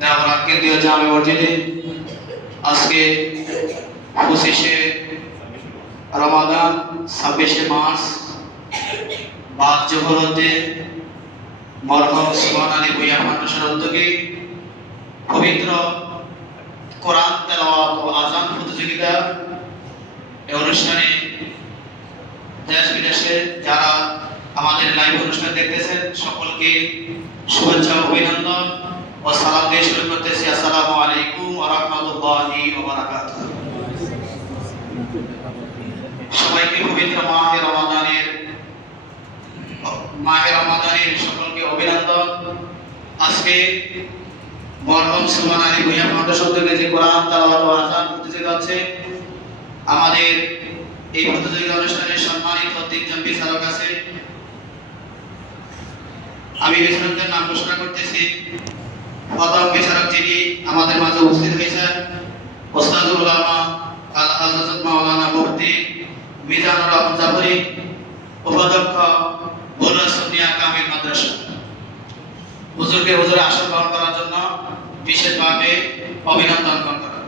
দেওয়া কেন্দ্রীয় জামে মসজিদে আজকে 25শে রমাদান 26শে মার্চ বাদ জোহরতে মরহুম সুবহান আলী ভূঁইয়া ফাউন্ডেশনের উদ্যোগে পবিত্র কোরআন তেলাওয়াত ও আযান প্রতিযোগিতা এই অনুষ্ঠানে দেশ বিদেশে যারা আমাদের লাইভ অনুষ্ঠান দেখতেছেন সকলকে শুভেচ্ছা ও অভিনন্দন ও সালাম দিয়ে শুরু করতেছি। আসসালামু আলাইকুম ওয়া রাহমাতুল্লাহি ওয়া বারাকাতুহু। সবাইকে পবিত্র মাহে রমাদানের সকলকে অভিনন্দন। আজকে মরহুম সুবহান আলী ভূঁইয়া ফাউন্ডেশন থেকে যে কোরআন তেলাওয়াত ও আযান প্রতিযোগিতা আছে, আমাদের এই প্রতিযোগিতা অনুষ্ঠানে সম্মানিত তিনজন বিচারক আছে। আমি বিচারকদের নাম ঘোষণা করতেছি। প্রথম বিচারক যিনি আমাদের মাঝে উপস্থিত হয়েছেন, ওস্তাদুল উলামা আল হযরত মাওলানা মুফতি মিজানুর রহমান জাফরি, উপাধ্যক্ষ বুররা সুন্নিয়া কামিল মাদ্রাসা। হুজুরকে হুজুর আসন গ্রহণ করার জন্য বিশেষভাবে অভিনন্দন করা।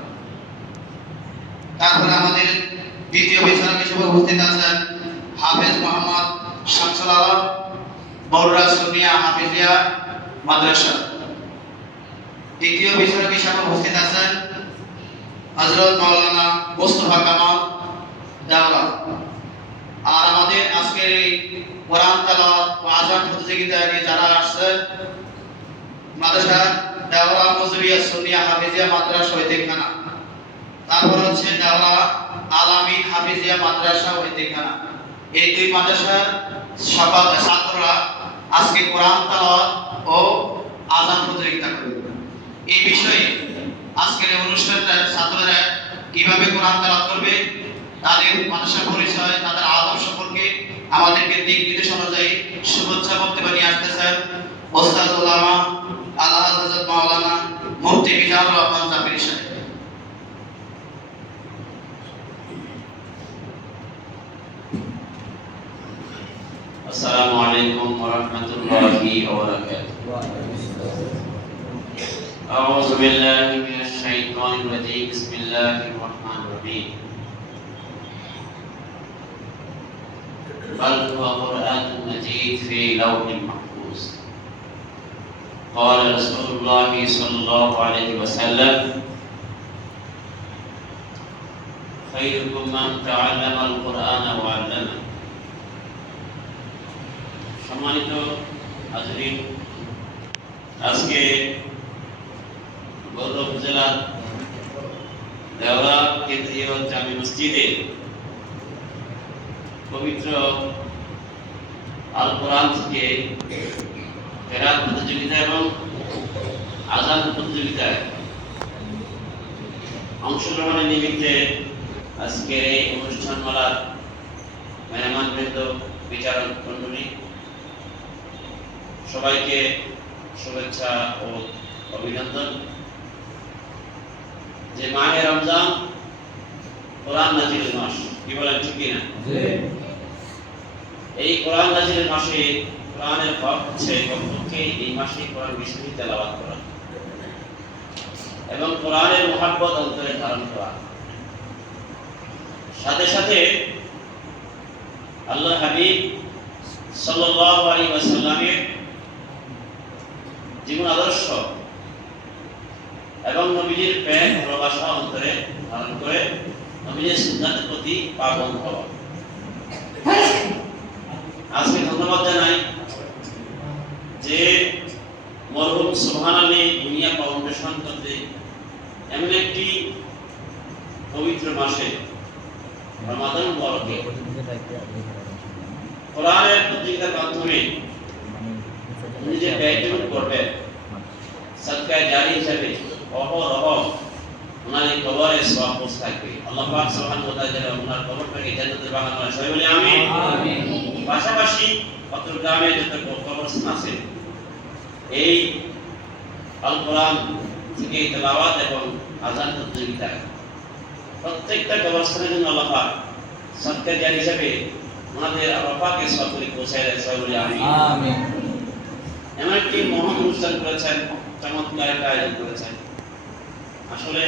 তারপরে আমাদের দ্বিতীয় বিচারক হিসেবে উপস্থিত আছেন হাফেজ মোহাম্মদ শামসুল আলম, বুররা সুন্নিয়া হাফিজিয়া মাদ্রাসা। তৃতীয় বিচারক হিসেবে উপস্থিত আছেন হযরত মাওলানা মুস্তাফা কামাল দেওলা। আর আমাদের আজকের এই কোরআন তেলাওয়াত ও আযান প্রতিযোগিতায় যারা আসছেন, মাদ্রাসা দেওলা মজুরিয়া সুন্নিয়া হাফিজিয়া মাদ্রাসা ঐতিহ্যখানা, তারপর হচ্ছে দেওলা আলামিন হাফিজিয়া মাদ্রাসা ঐতিহ্যখানা। এই দুই মাদ্রাসার সকল ছাত্ররা আজকে কোরআন তেলাওয়াত ও আযান প্রতিযোগিতা করবে। এই বিষয়ে আজকের এই অনুষ্ঠানটা ছাত্ররা কিভাবে কোরআন তেলাওয়াত করবে, তাদের মাদ্রাসা পরিচয়, তাদের আদব সম্পর্কে আমাদেরকে দিক নির্দেশ অনুযায়ী শুভেচ্ছা বক্তব্য নিয়ে আসতেছেন ওস্তাদ উলামা আল হযরত মাওলানা মুফতি মিজানুর রহমান জাফরি সাহেব। السلام عليكم ورحمة الله وبركاته. أعوذ بالله من الشيطان الرجيم. بسم الله الرحمن الرحيم. بل هو قرآن مجيد في لوح محفوظ. قال رسول الله صلى الله عليه وسلم: خيركم من تعلم القرآن وعلمه. সম্মানিত হাজরিন, আজকে বগুড়া উপজেলার দেওলা কেন্দ্রীয় জামে মসজিদে পবিত্র আল কোরআন থেকে কেরাত প্রতিযোগিতা এবং আযান প্রতিযোগিতায় অংশগ্রহণের নিমিত্তে আজকের এই অনুষ্ঠানমালার মেহমানবৃন্দ, বিচারক মণ্ডলী, সবাইকে শুভেচ্ছা ও অভিনন্দন। যে মাহে রমজান কোরআন নাজিলের মাস, কি বলেন ঠিক কিনা? এই কোরআন নাজিলের মাসে কোরআনের হক হচ্ছে কমপক্ষে এই মাসে কোরআন বেশি তেলাওয়াত করা এবং কোরআনের মুহাব্বত অন্তরে ধারণ করা। সাথে সাথে আল্লাহ হাবিব সাল্লাল্লাহু আলাইহি ওয়াসাল্লামের জীবন আদর্শ এবং নবীজির প্রেম ভালোবাসা অন্তরে ধারণ করে নবীজির সুন্নাতের প্রতি পাবন হওয়া। আজকে ধন্যবাদ জানাই যে মরহুম সুবহান আলী ভূঁইয়া ফাউন্ডেশন কর্তৃক এমন একটি পবিত্র মাসে রমাদান মুবারকে কোরআনের প্রতিযোগিতার মাধ্যমে নিজে ব্যয়জন করবেন, সদকায়ে জারি হিসেবে অহরহ ওনার এই কবরে সওয়াব পৌঁছে থাকবে। আল্লাহ পাক সুবহানাহু ওয়া তাআলা যেন ওনার কবরটাকে জান্নাতের বাগান বানায়, সবাই বলি আমিন। পাশাপাশি অত্র গ্রামে যত কবরস্থান আছে, এই আল কোরআন থেকে তেলাওয়াত এবং আযান প্রতিযোগিতা প্রত্যেকটা কবরস্থানের জন্য আল্লাহ পাক সদকায়ে জারি হিসেবে ওনাদের আল্লাহ পাকে সওয়াব করে পৌঁছায় দেয়, সবাই বলি আমিন। এমন একটি মহান অনুষ্ঠান করেছেন চমৎকার একটা আয়োজন করেছেন। আসলে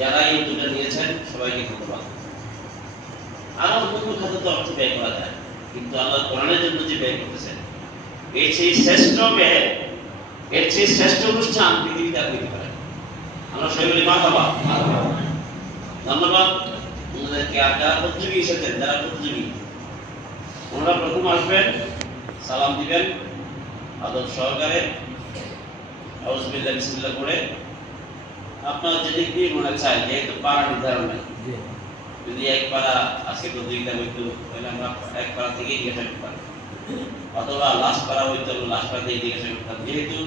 যারা এই উদ্যোগটা নিয়েছেন সবাইকে ধন্যবাদ। আরো অন্য খাতে তো অর্থ ব্যয় করা যায়, কিন্তু আল্লাহ কোরআনের জন্য যে ব্যয় করতেছেন, এর সেই শ্রেষ্ঠ ব্যয়, এর সেই শ্রেষ্ঠ অনুষ্ঠান পৃথিবীতে আর হইতে পারে। আমরা সবাই বলি মারহাবা। ধন্যবাদ ওনাদেরকে। আর যারা প্রতিযোগী এসেছেন, যারা প্রতিযোগী, ওনারা প্রথম আসবেন, সালাম দিবেন আদব সহকারে, আউযুবিল্লাহ বিসমিল্লাহ করে। আপনার যেদিক দিয়ে মনে চায়, যেহেতু পাড়া নির্ধারণ নেই, যদি এক পাড়া আজকে প্রতিযোগিতা হইতো তাহলে আমরা এক পাড়া থেকেই জিজ্ঞাসা করতাম, অথবা লাস্ট পাড়া হইতো লাস্ট পাড়া থেকে জিজ্ঞাসা করতাম। যেহেতু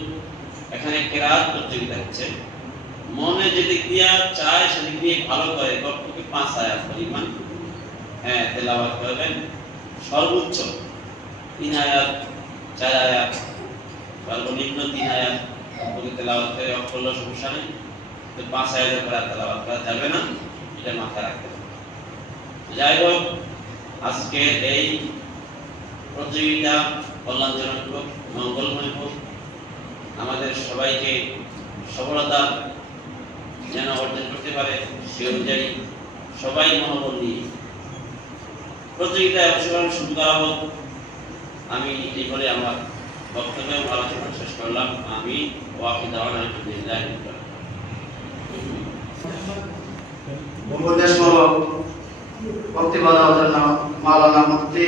এখানে কেরাত প্রতিযোগিতা হচ্ছে, মনে যেদিক দিয়া চায় সেদিক দিয়ে ভালো করে কমপক্ষে 5 আয়াত পরিমাণ তেলাওয়াত করবেন। সর্বোচ্চ 3 আয়াত, 4 আয়াত, সর্বনিম্ন 3 আয়াত তেলাওয়াত করে অফ করলেও সমস্যা নেই, তো 5 আয়াতের পরে তেলাওয়াত করা যাবে না, এটা মাথায় রাখতে হবে। যাই হোক, আজকে এই প্রতিযোগিতা কল্যাণজনক হোক, মঙ্গলময় হোক, আমাদের সবাইকে সফলতা যেন অর্জন করতে পারে, সে অনুযায়ী সবাই মনোবল নিয়ে প্রতিযোগিতায় অংশগ্রহণ শুরু করা হোক। আমি এই বলে আমার বক্তব্য এবং আলোচনা শেষ করলাম। আমি ওয়াকিদ আলহামদুলিল্লাহ। উপদেশমূলক বক্তব্য দেওয়ার জন্য মাওলানা মুফতি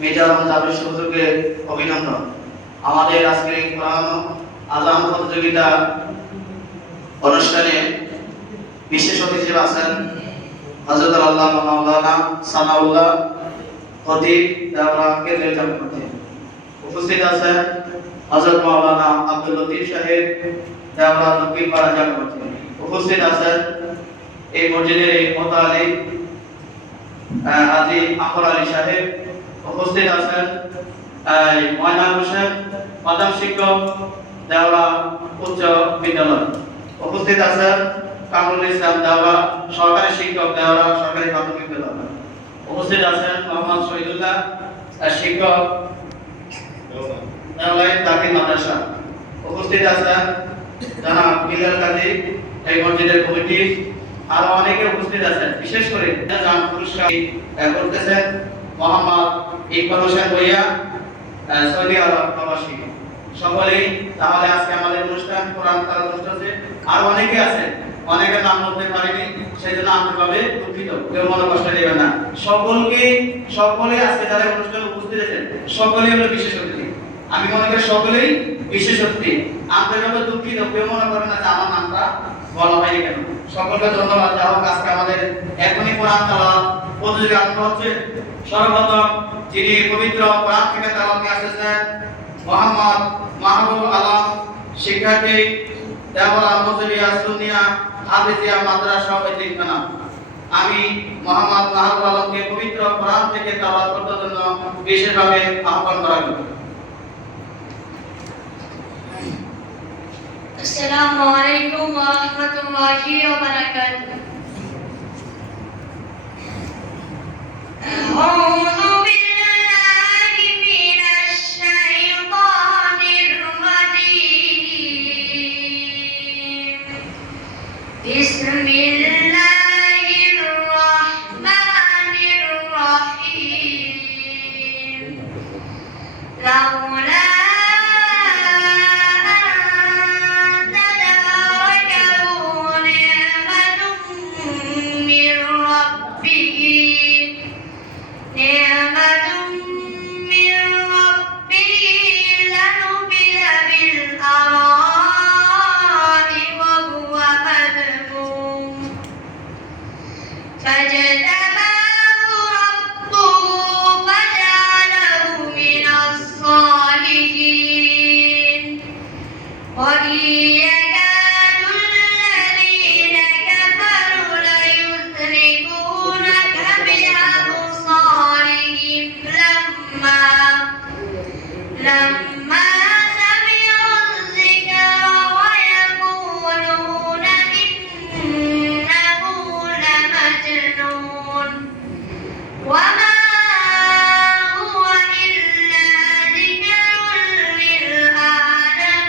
মিজানুর রহমান জাবির হুজুরকে অভিনন্দন। আমাদের আজকের এই কোরআন আযান প্রতিযোগিতা অনুষ্ঠানে বিশেষ অতিথি হিসেবে আছেন হযরত আল্লামা মাওলানা সানাউল্লাহ খতিব দেওয়া কেন্দ্রীয় জামে মসজিদ। উপস্থিত আছেন হযরত মাওলানা আব্দুল লতিফ সাহেব দেওয়া দক্ষিণ পাড়া জামে মসজিদ। উপস্থিত আছেন এই মসজিদের এই মোতালি হাজী আকবর আলী সাহেব। উপস্থিত আছেন ময়না হোসেন প্রধান শিক্ষক দেওয়া উচ্চ বিদ্যালয়। উপস্থিত আছেন কামরুল ইসলাম দেওয়া সরকারি শিক্ষক দেওয়া সরকারি প্রাথমিক বিদ্যালয়। উপস্থিত আছেন মোহাম্মদ শহীদুল্লাহ শিক্ষক দেওয়ায় দাখিল মাদ্রাসা। উপস্থিত আছেন জনাব বিলাল কাজী এই মসজিদের কমিটি। আরো অনেকে উপস্থিত আছেন। বিশেষ করে জান পুরস্কার করতেছেন মোহাম্মদ ইকবাল হোসেন ভূঁইয়া, সৌদি আরব প্রবাসী। সকলেই তাহলে আজকে আমাদের অনুষ্ঠান কোরআন তার অনুষ্ঠান আছে। আর অনেকে আছে, অনেকের নাম বলতে পারিনি, সেজন্য আন্তরিকভাবে দুঃখিত, কেউ মনে কষ্ট নেবেন না। সকলে আজকে যারা অনুষ্ঠানে উপস্থিত আছেন সকলেই হলো বিশেষ অতিথি। আমি মনে করি সকলেই বিশেষ অতিথি। আন্তরিকভাবে দুঃখিত, কেউ মনে করেন না যে আমার নামটা বলা হয়নি কেন। সকলকে ধন্যবাদ। যা হোক, আজকে আমাদের এখনই কোরআন তেলাওয়াত প্রতিযোগিতা আরম্ভ হচ্ছে। সর্বপ্রথম যিনি পবিত্র কোরআন থেকে তেলাওয়াত নিয়ে আসছেন মোহাম্মদ মাহবুব আলম, শিক্ষার্থী দেওয়ালা মুসলিয়া সুন্নিয়া হাফিজিয়া মাদ্রাসা এতিমখানা। আমি মোহাম্মদ মাহবুব আলমকে পবিত্র কোরআন থেকে তেলাওয়াত করার জন্য বিশেষভাবে আহ্বান করা হলো। السلام عليكم ورحمة الله وبركاته. أعوذ بالله من الشيطان الرجيم. بسم الله الرحمن الرحيم. لولا فاجتباه ربه فجعله من الصالحين. وإن يكاد الذين كفروا ليزلقونك بأبصارهم لما سمعوا الذكر ويقولون إنه لمجنون وما هو إلا ذكر للعالمين.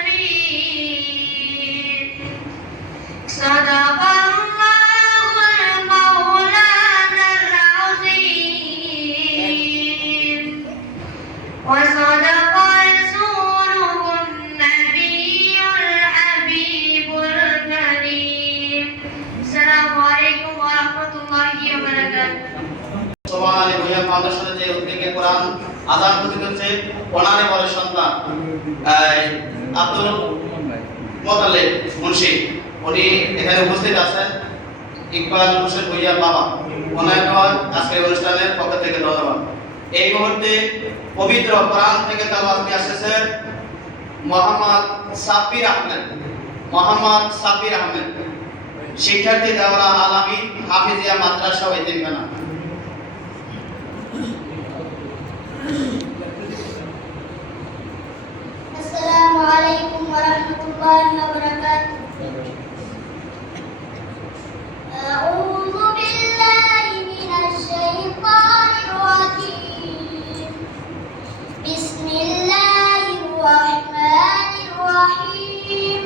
আজান পতিত হচ্ছে ওনারে বলে সন্তান আব্দুল মোতালেব মুন্সি, উনি এখানে উপস্থিত আছেন। ইকবাল হোসেন ভুইয়ার বাবা, ওনাকে আজকের অনুষ্ঠানের পক্ষ থেকে ধন্যবাদ। এই মুহূর্তে পবিত্র কোরআন থেকে তেলাওয়াত নিয়ে আসছেন মোহাম্মদ সাব্বির আহমেদ। মোহাম্মদ সাব্বির আহমেদ, শিক্ষার্থী দেওয়ারা আলামিন হাফিজিয়া মাদ্রাসা ও এতিমখানা। আসসালামু আলাইকুম ওয়া রাহমাতুল্লাহি ওয়া বারাকাতুহু। আউযু বিল্লাহি মিনাশ শাইতানির রাজীম। বিসমিল্লাহির রাহমানির রাহিম।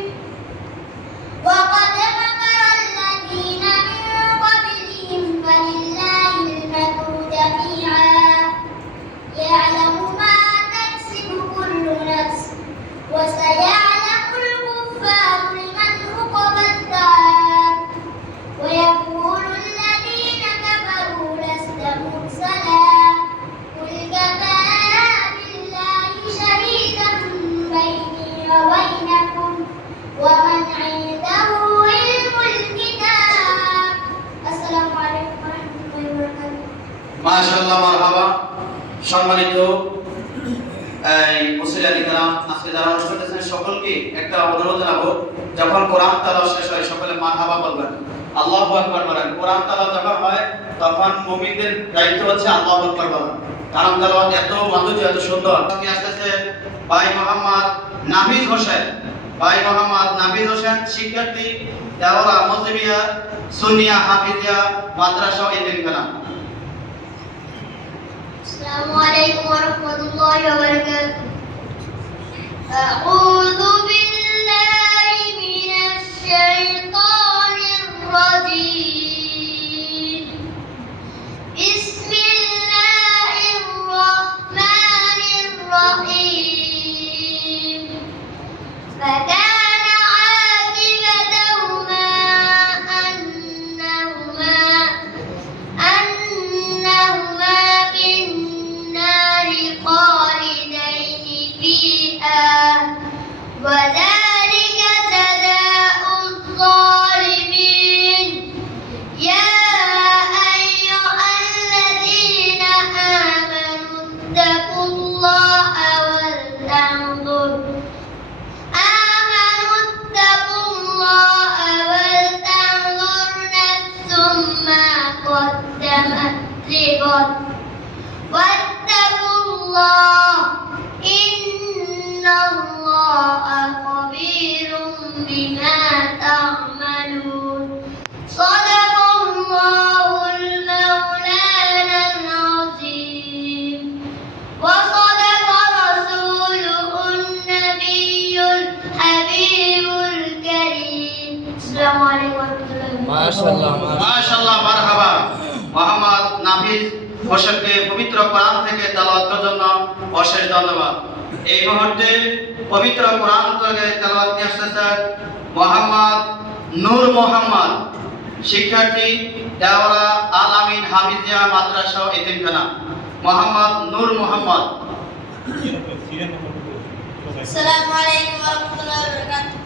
ওয়া ক্বাদ মাকারা আল্লাযীনা মিন ক্বাবলিহিম ফালিল্লাহিল মাকরু জামিআ ইয়া'লামু মা তাকসিবু কুল্লু নাফস ওয়া সায়া'লামুল কুফফারু লিমান উকিবা ad-dar ওয়া ইয়াকুলু alladhīna kafarū lasta mursala qul kafā billāhi shahidan baynī wa baynakum wa man 'indahu 'ilmul kitāb। আসসালামু আলাইকুম ওয়া রাহমাতুল্লাহি ওয়া বারাকাতুহু। মাশাআল্লাহ, মারহাবা। সম্মানিত মুসলিয়ানি کرام, আজকে যারা অনুষ্ঠান করেছেন সকলকে একটা অনুরোধ জানাবো, যখন কোরআন তেলাওয়াত শেষ হয় সকলে মারহাবা বলবেন, আল্লাহু আকবার বলেন। কোরআন তেলাওয়াত যখন হয় তখন মুমিনদের দায়িত্ব হচ্ছে আল্লাহু আকবার বলা, কারণ তেলাওয়াত এত মাধুর্য, এত সুন্দর। আজকে আসছে ভাই মোহাম্মদ নাফিজ হোসেন। ভাই মোহাম্মদ নাফিজ হোসেন, শিক্ষার্থী দেওয়ারা মজলিমিয়া সুন্নিয়া হাফিজিয়া মাদ্রাসা ও এতিমখানা। السلام عليكم ورحمة الله وبركاته. أعوذ بالله من الشيطان الرجيم. بسم الله الرحمن الرحيم. فكان عاقبتهما أنهما في النار خالدين فيها وذلك جزاء الظالمين. يا أيها الذين آمنوا اتقوا الله ولتنظر نفس ما قدمت لغد واتقوا الله إن الله خبير بما تعملون. صدق الله المولانا العظيم وصدق رسوله النبي الحبيب الكريم. السلام عليكم ورحمة الله وبركاته. মাশাআল্লাহ, মারহাবা। মোহাম্মদ নাফিজ হোসেনকে পবিত্র কোরআন থেকে তেলাওয়াতের জন্য অশেষ ধন্যবাদ। এই মুহূর্তে পবিত্র কোরআন থেকে তেলাওয়াত নিয়ে আসছেন মোহাম্মদ নূর মোহাম্মদ, শিক্ষার্থী দেওয়ারা আলামিন হাফিজিয়া মাদ্রাসা ও এতিমখানা। মোহাম্মদ নূর মোহাম্মদ। السلام عليكم ورحمة الله وبركاته.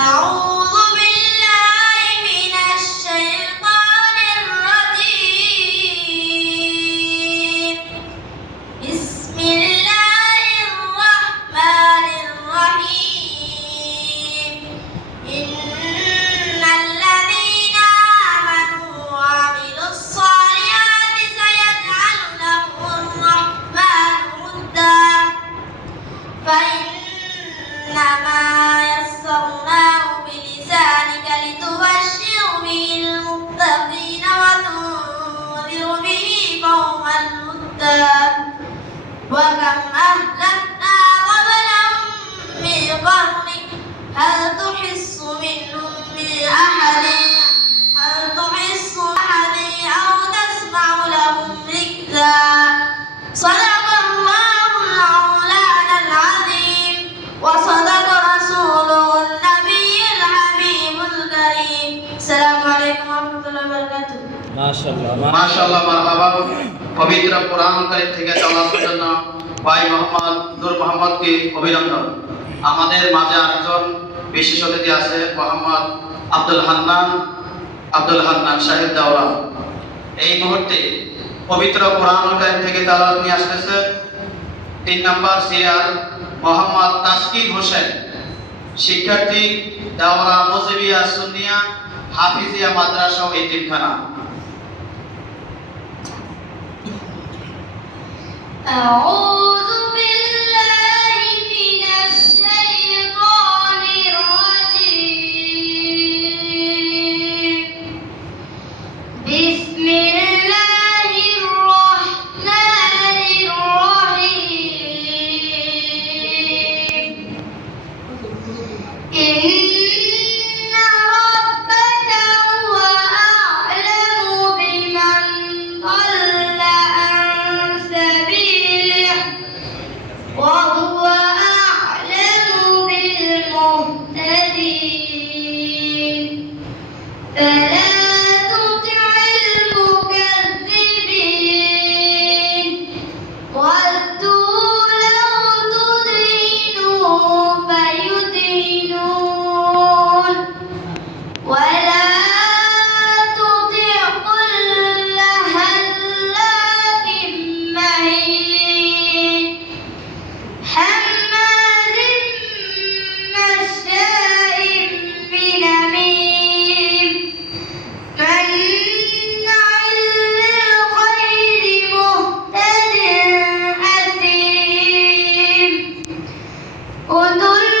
أعوذ بالله من الشيطان الرجيم. بسم الله الرحمن الرحيم. إن الذين آمنوا وعملوا الصالحات سيجعل لهم الرحمن ودا فإنما يسرناه بلسانك لتبشر به المتقين وتنذر به قوما لدا وكم أهلكنا قبلهم من قرن هل تحس منهم من أحد أو تسمع لهم ركزا. صدق الله المولانا العظيم وصدق رسوله النبي الحبيب الكريم. السلام عليكم ورحمة الله وبركاته. মাশাআল্লাহ, মারহাবা। পবিত্র কোরআন কারীম থেকে তেলাওয়াতের জন্য ভাই মোহাম্মদ নূর মোহাম্মদকে অভিনন্দন। আমাদের মাঝে আরেকজন বিশেষ অতিথি আছে মোহাম্মদ আব্দুল হান্নান সাহেব দাওরা। এই মুহূর্তে পবিত্র কোরআন কারীম থেকে তেলাওয়াত নিয়ে আসতেছে 3 নম্বর সিরিয়াল মোহাম্মদ তাসকিন হোসেন, শিক্ষার্থী দাওরা মুজিবিয়া সুন্নিয়া হাফিজিয়া মাদ্রাসা ও এতিমখানা। أعوذ بالله من الشيطان الرجيم. بسم الله الرحمن الرحيم. إن ربك هو أعلم بمن ضل عن سبيله وهو أعلم بالمهتدين. فلا تطع المكذبين ودوا لو تدهن فيدهنون ولا تطع كل هلاف مهين حماد مشاء بنميم مناع للخير مهتد أثيم عتل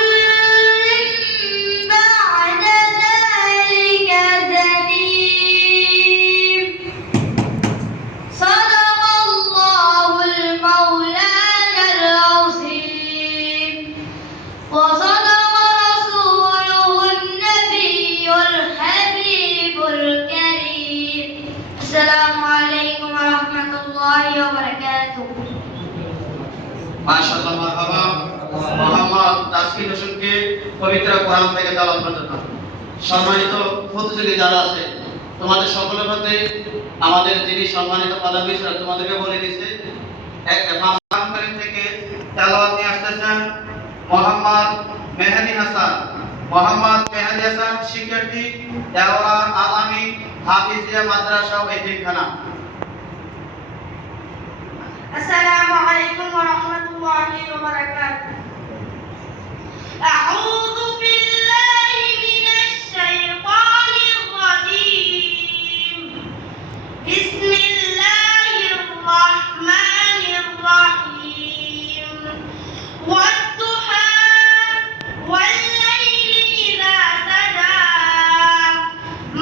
بعد ذلك زنيم. صدق الله المولانا العظيم وصدق رسوله النبي الحبيب الكريم. السلام عليكم ورحمة الله وبركاته. মাশাআল্লাহ, মারহাবা। মোহাম্মদ তাসকিন হোসেনকে পবিত্র কোরআন থেকে তেলাওয়াত করার জন্য। সম্মানিত প্রতিযোগী যারা আছে, তোমাদের সকলের মধ্যে আমাদের যিনি সম্মানিত প্রধান বিচারক তোমাদেরকে বলে দিয়েছে, একটা কোরআন কারীম থেকে তেলাওয়াত নিয়ে আসতেছেন মোহাম্মদ মেহেদী হাসান। শিক্ষার্থী দেওরা আলামী হাফিজিয়া মাদ্রাসা ও এতিমখানা। السلام عليكم ورحمة الله وبركاته. أعوذ بالله من الشيطان الرجيم. بسم الله الرحمن الرحيم. والضحى والليل إذا سجى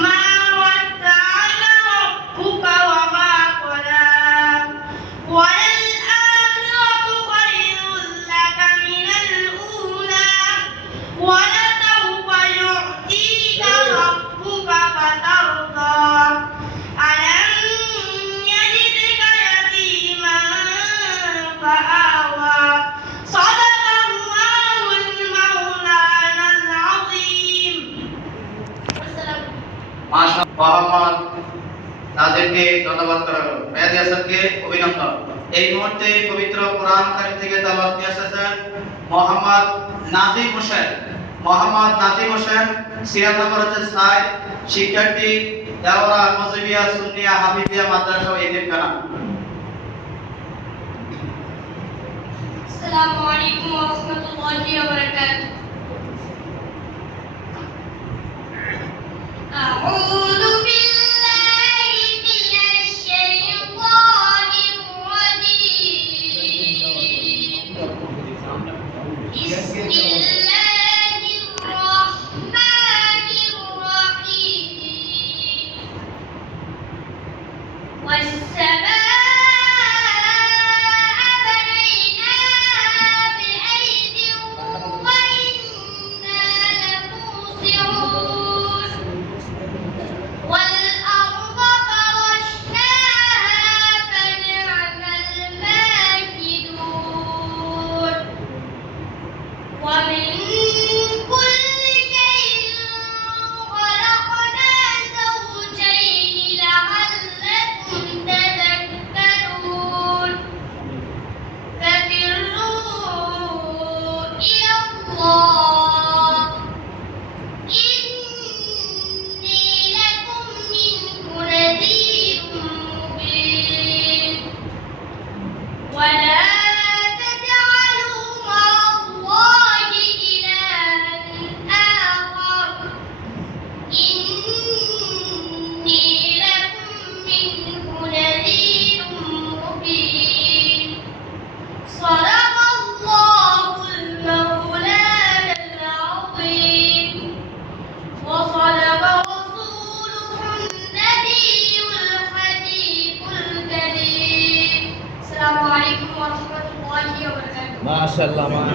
ما ودعك ربك وما قلى وللآخرة خير لك من الأولى ولسوف يعطيك ربك فترضى ألم يجدك يتيما فآوى. صدق الله المولانا العظيم. মোহাম্মদ তাদেরকে ধন্যবাদ করা হলো। মেহেদী হাসানকে অভিনন্দন। এই মুহূর্তে পবিত্র কোরআন কারীম থেকে তেলাওয়াত নিয়ে আসছেন মোহাম্মদ নাজিম হোসেন। সিরিয়াল নম্বর হচ্ছে 6, শিক্ষার্থী দেওরা মুজিবিয়া সুন্নিয়া হাফিজিয়া মাদ্রাসা ও এতিমখানা। السلام عليكم ورحمة الله وبركاته. أعوذ بالله من الشيطان الرجيم. بسم الله الرحمن الرحيم. والسماء بنيناها بأيد وإنا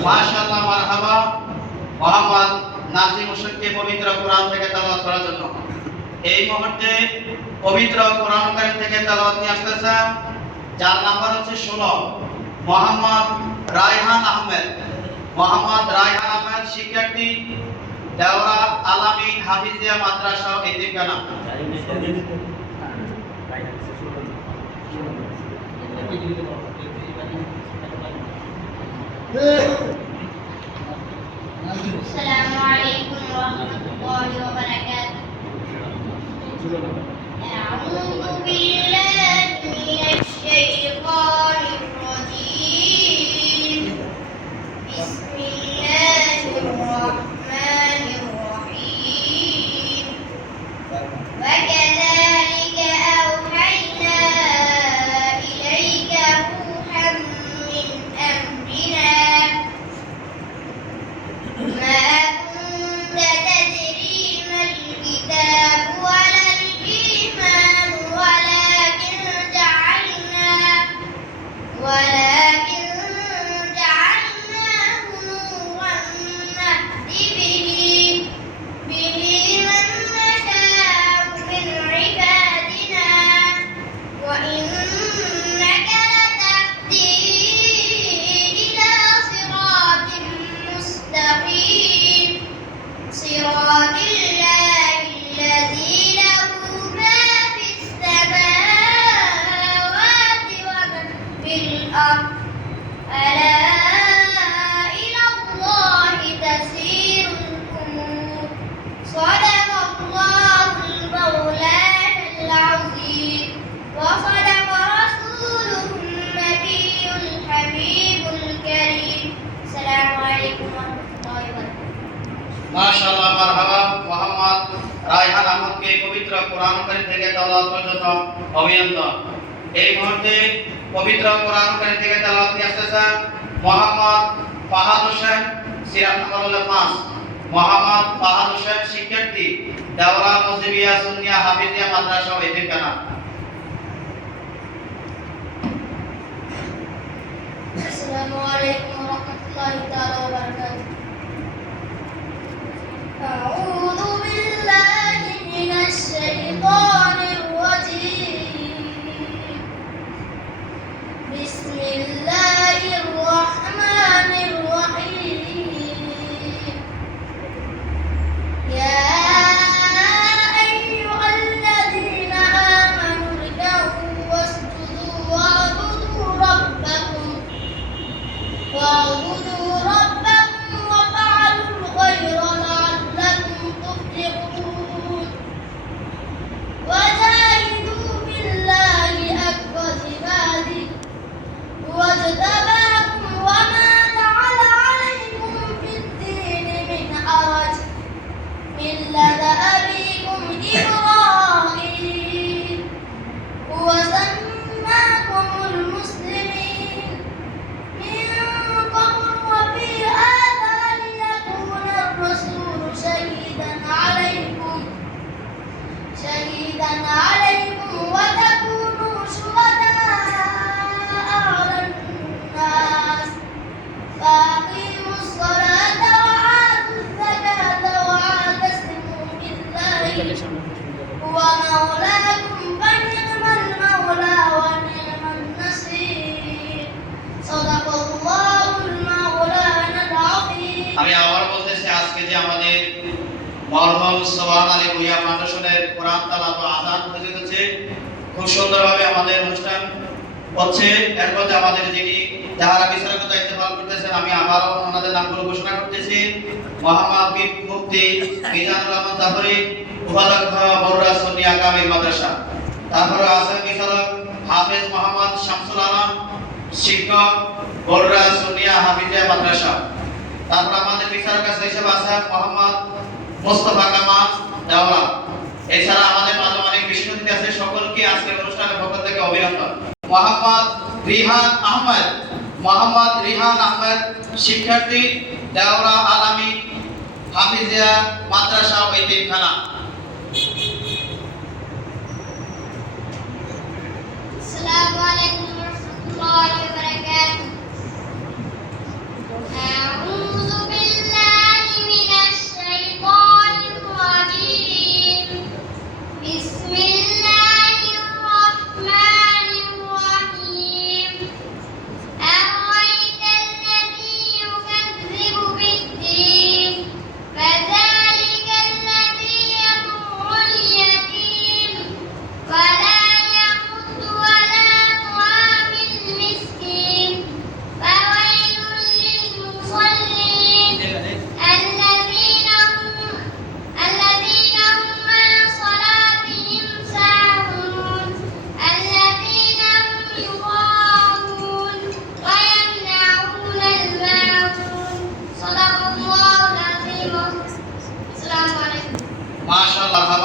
মাশাআল্লাহ মারহাবা মোহাম্মদ নাজিম হোসেনকে পবিত্র কোরআন থেকে তেলাওয়াত করার জন্য। এই মুহূর্তে পবিত্র কোরআন কারীম থেকে তেলাওয়াত নিয়ে আসতেছে, যার নাম্বার হচ্ছে 16, মোহাম্মদ রায়হান আহমেদ। মোহাম্মদ রায়হান আহমেদ শিক্ষার্থী, দেওরা আলামিন হাফিজিয়া মাদ্রাসা এতিমখানা। السلام عليكم ورحمة الله وبركاته. أعوذ بالله من الشيطان الرجيم. بسم الله الرحمن الرحيم. وكذلك أوحينا إليك روحا من أمرنا ما كنت تدري ما الكتاب ولا الإيمان ولكن جعلناه نورا نهدي به من نشاء من عبادنا وإنك لتهدي إلى صراط مستقيم صراط الله الذي له ما في السماوات وما في الأرض ألا إلى الله تسير الأمور صدق الله المولانا العظيم وصدق رسوله النبي الحبيب الكريم. السلام عليكم ورحمة الله وبركاته. মাশাআল্লাহ মারহাবা মোহাম্মদ রায়হান আহমদকে পবিত্র কোরআন কারীম থেকে তেলাওয়াত করার জন্য অভিনন্দন। এই মুহূর্তে পবিত্র কোরআন কারীম থেকে তেলাওয়াত নিয়ে আসতেছে মোহাম্মদ ফাহাদ হোসেন, সিরাত নাম্বার হলো 5। মোহাম্মদ ফাহাদ হোসেন শিক্ষার্থী, দেওরা মজদিবিয়া সুন্নিয়া হাফিজিয়া মাদ্রাসা এতিমখানা। السلام عليكم ورحمة الله تعالى وبركاته. أعوذ بالله من الشيطان الرجيم. بسم الله الرحمن الرحيم. يا أيها الذين آمنوا اركعوا واسجدوا واعبدوا ربكم وفعلوا الخير لعلكم تفلحون. وجاهدوا في الله حق جهاده هو اجتباكم وما جعل عليكم في الدين من حرج ملة أبيكم إبراهيم هو سماكم المسلمين من قبل وفي هذا ليكون الرسول شهيدا عليكم وتكونوا شهداء على الناس فأقيموا الصلاة وآتوا الزكاة واعتصموا بالله هو مولاكم فنعم المولى ونعم النصير صدق الله المولانا العظيم. আমি আবার বলতেছি, আজকে যে আমাদের মরহুম সোহান আলী ভূঁইয়া ফাউন্ডেশনের কোরআন তালাওয়াত ও আযান হয়ে গেছে, খুব সুন্দরভাবে আমাদের অনুষ্ঠান হচ্ছে। এর মধ্যে আমাদের যিনি যারা বিচারক দায়িত্ব পালন করতেছেন, আমি আবারও ওনাদের নামগুলো ঘোষণা করতেছি। মোহাম্মদ মুফতি মিজানুর রহমান জাফরি, উপাধ্যক্ষ বড়ুরা সুন্নিয়া কামিল মাদ্রাসা। তারপরে আছেন বিচারক হাফেজ মোহাম্মদ শামসুল আলম, শিক্ষক বড়ুরা সুন্নিয়া হাফিজিয়া মাদ্রাসা। তারপর আমাদের বিচারক হিসেবে আছেন মোহাম্মদ মোস্তফা কামাল দেওরা। এছাড়া আমাদের মাঝে অনেক বিশিষ্ট অতিথি আছে, সকলকে আজকের অনুষ্ঠানের পক্ষ থেকে অভিনন্দন। মোহাম্মদ রিহান আহমেদ শিক্ষার্থী, দেওরা আলামিন হাফিজিয়া মাদ্রাসা ও এতিমখানা। السلام عليكم ورحمة الله وبركاته.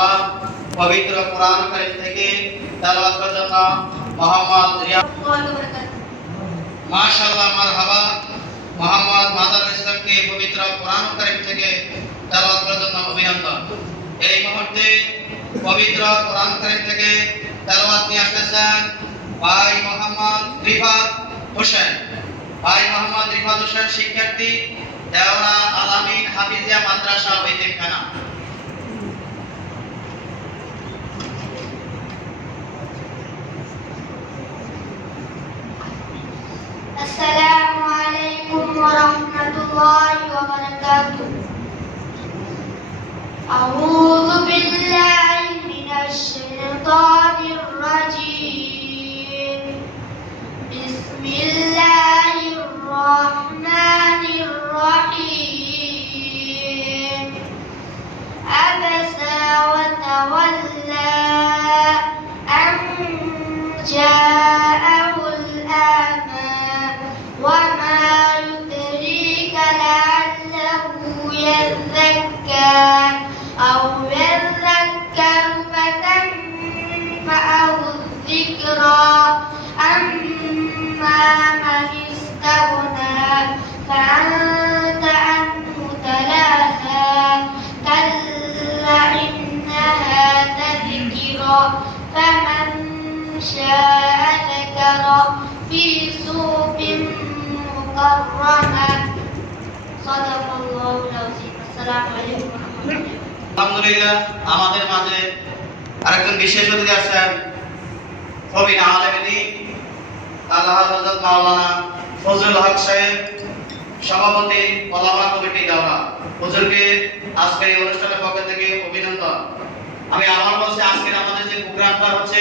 মারহাবা পবিত্র কোরআন কারীম থেকে তেলাওয়াত করার জন্য মোহাম্মদ রিয়াদ মাশাআল্লাহ মারহাবা মোহাম্মদ মাদার ইসলামকে পবিত্র কোরআন কারীম থেকে তেলাওয়াত করার জন্য অভিনন্দন। এই মুহূর্তে পবিত্র কোরআন কারীম থেকে তেলাওয়াত নিয়ে আসতেছেন ভাই মোহাম্মদ রিফাত হোসেন। ভাই মোহাম্মদ রিফাত হোসেন শিক্ষার্থী, দেওরা আলামিন হাফিজিয়া মাদ্রাসা ওইতিমখানা। السلام عليكم ورحمة الله وبركاته. أعوذ بالله من الشيطان الرجيم. بسم الله الرحمن الرحيم. عبس وتولى أن جاءه الأعمى وما يدريك لعله يزكى أو يذكر فتنفعه الذكرى أما من استغنى فأنت عنه تلاهى كلا إنها تذكرى فمن شاء ذكره في صحف مكرمة. صدق الله العظيم. السلام عليكم ورحمة الله. আলহামদুলিল্লাহ আমাদের মাঝে আরেকজন বিশেষ অতিথি আছেন প্রবীণ আলেম দ্বীন আল্লাহ হযরত মাওলানা ফজলুল হক সাহেব, সভাপতি ওলামা কমিটি দেওয়া। হুজুরকে আজকের এই অনুষ্ঠানের পক্ষ থেকে অভিনন্দন। আমি আমার বলছি আজকের আমাদের যে প্রোগ্রামটা হচ্ছে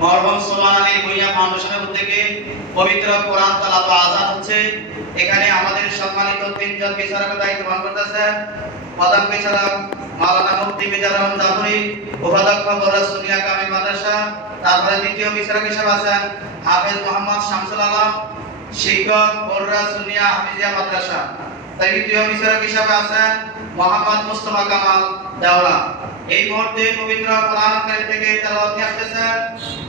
মরহুম সুবহান আলী ভূঁইয়া ফাউন্ডেশনের উদ্যোগে পবিত্র কোরআন তেলাওয়াত আযান হচ্ছে। এখানে আমাদের সম্মানিত তিনজন বিচারকের দায়িত্ব পালন করতেছেন। প্রধান বিচারক মাওলানা মুফতি মিজানুর রহমান জাফরি, উপাধ্যক্ষ বড়রা সুন্নিয়া কামিল মাদ্রাসা। তারপরে দ্বিতীয় বিচারক হিসেবে আছেন হাফেজ মোহাম্মদ শামসুল আলম, শিক্ষক বড়রা সুন্নিয়া হাফিজিয়া মাদ্রাসা। তৃতীয় বিচারক হিসেবে আছেন মোহাম্মদ মুস্তাফা কামাল দেওরা। এই মুহূর্তে পবিত্র কোরআন কারীম থেকে তেলাওয়াত নিয়ে আসতেছেন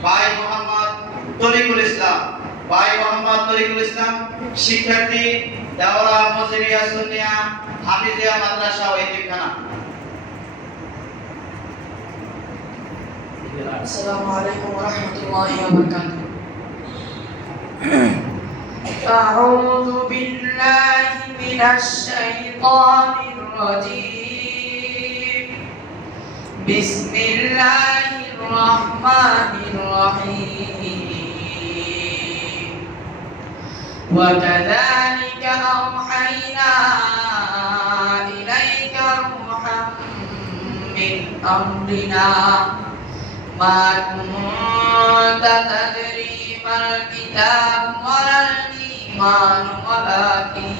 ভাই মোহাম্মদ তরিকুল ইসলাম। ভাই মোহাম্মদ তরিকুল ইসলাম শিক্ষার্থী, দেওরা মজরিয়া সুন্নিয়া হাফিজিয়া মাদ্রাসা ওইতিমখানা। السلام عليكم ورحمة الله وبركاته. أعوذ بالله من الشيطان الرجيم. بسم الله الرحمن الرحيم. وكذلك أوحينا إليك روحا من أمرنا ما كنت تدري ما الكتاب ولا الإيمان ولكن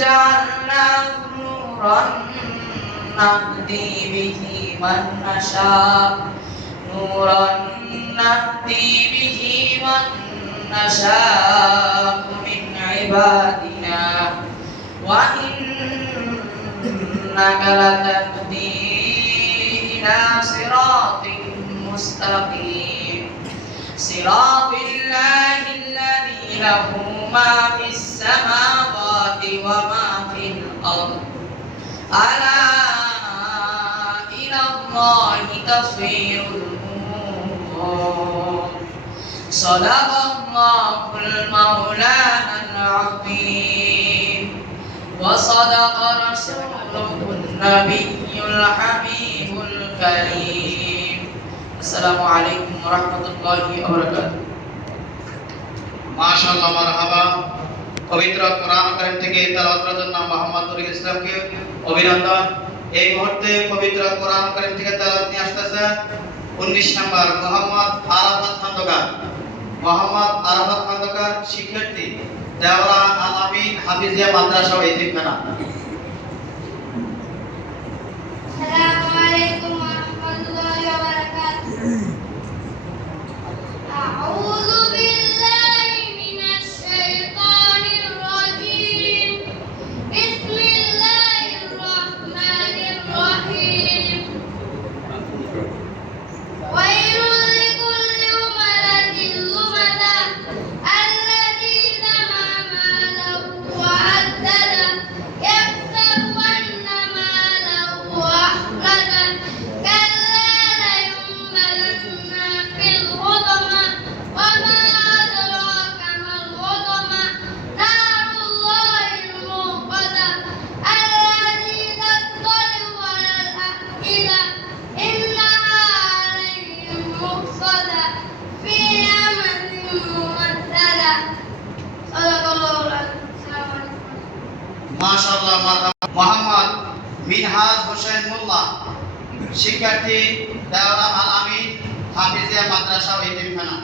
جعلناه نورا نهدي به من نشاء من عبادنا وإنك لتهدي إلى صراط مستقيم صراط الله الذي له ما في السماوات وما في الأرض ألا إلى الله تصير الأمور صدق الله المولانا العظيم وصدق رسوله النبي الحبيب الكريم. السلام عليكم ورحمة الله وبركاته. মাশাআল্লাহ মারহাবা। পবিত্র কোরআন কারীম থেকে তেলাওয়াত করার জন্য মোহাম্মদ তরিকুল ইসলামকে অভিনন্দন। এই মুহূর্তে পবিত্র কোরআন কারীম থেকে তেলাওয়াত নিয়ে আসতেছে 19 নম্বর মোহাম্মদ আরাফাত খন্দকার। মোহাম্মদ আরাফাত খন্দকার শিক্ষার্থী, দেওরা আলামিন হাফিজিয়া মাদ্রাসা ওইতিমখানা। السلام عليكم ورحمة الله وبركاته. أعوذ بالله من الشيطان الرجيم. بسم الله الرحمن মাশাআল্লাহ মারহাবা। মোহাম্মদ মিনহাজ হোসেন মোল্লা, শিক্ষার্থী দেওয়ারা আল আমিন হাফিজিয়া মাদ্রাসা ও ইতিমখানা।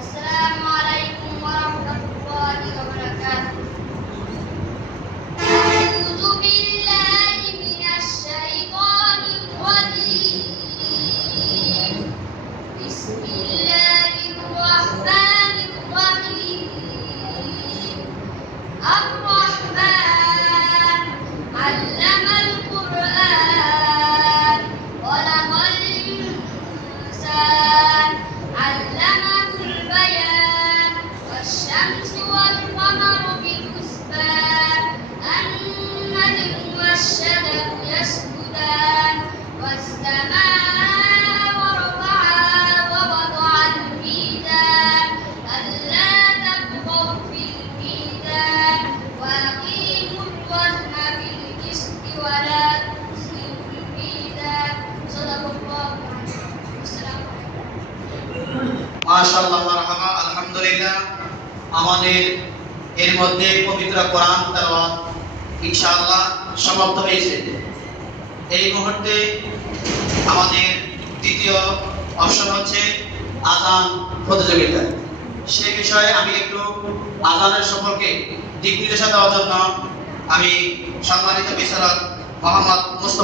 আসসালামু আলাইকুম ওয়া রাহমাতুল্লাহি ওয়া বারাকাতুহু। আউযু বিল্লাহি মিনাশ শাইতানির রাজীম। বিসমিল্লাহির রাহমানির রাহিম। আর-রাহমান আল্লামাল কুরআন খালাকাল ইনসান আল্লামাহুল বায়ান ওয়াশ-শামসু ওয়াল কামারু বিহুসবান আন-নাজমু ওয়াশ-শাজারু ইয়াসজুদান ওয়াস-সামা'a রাফa'aha wa wada'al mizan alla tatghaw fil mizan wa aqimul wazna bil qisti wa la tukhsirul mizan sadaqallahu al-'azim. Assalamu alaykum. মাশাআল্লাহ মারহাবা। আলহামদুলিল্লাহ, আমাদের এর মধ্যে পবিত্র কোরআন তেলাওয়াত ইনশাআল্লাহ সমাপ্ত হয়েছে। এই মুহূর্তে আমাদের দ্বিতীয় অপশন হচ্ছে আযান প্রতিযোগিতা। সেই বিষয়ে আমি একটু আযানের সম্পর্কে দিক নির্দেশনা দেওয়ার জন্য আমি সম্মানিত বিচারক মোহাম্মদ মুস্তাফা